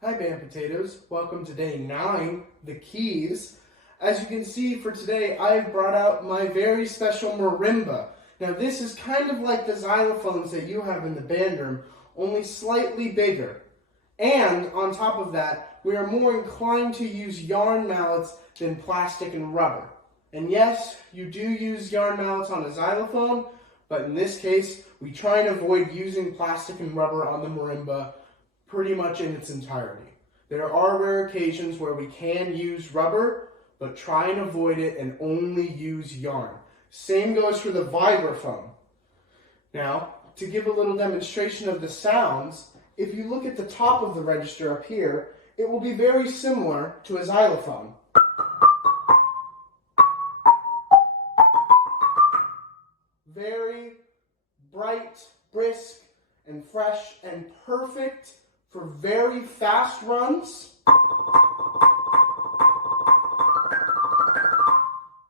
Hi band potatoes, welcome to day 9, the keys. As you can see for today, I've brought out my very special marimba. Now this is kind of like the xylophones that you have in the band room, only slightly bigger. And on top of that, we are more inclined to use yarn mallets than plastic and rubber. And yes, you do use yarn mallets on a xylophone, but in this case, we try and avoid using plastic and rubber on the marimba pretty much in its entirety. There are rare occasions where we can use rubber, but try and avoid it and only use yarn. Same goes for the vibraphone. Now, to give a little demonstration of the sounds, if you look at the top of the register up here, it will be very similar to a xylophone. Very bright, brisk, and fresh, and perfect for very fast runs,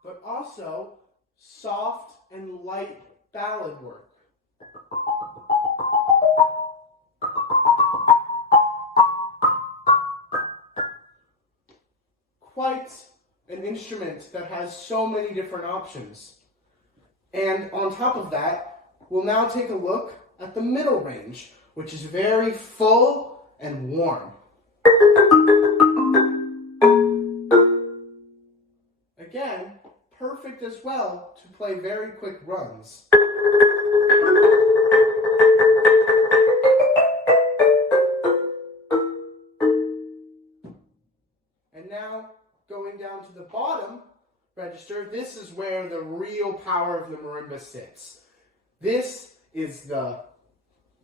but also soft and light ballad work. Quite an instrument that has so many different options. And on top of that, we'll now take a look at the middle range, which is very full and warm. Again, perfect as well to play very quick runs. And now, going down to the bottom register, this is where the real power of the marimba sits. This is the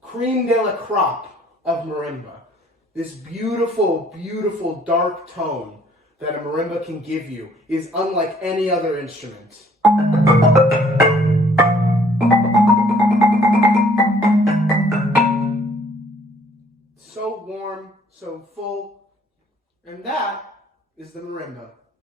cream de la crop of marimba. This beautiful, beautiful dark tone that a marimba can give you is unlike any other instrument. So warm, so full, and that is the marimba.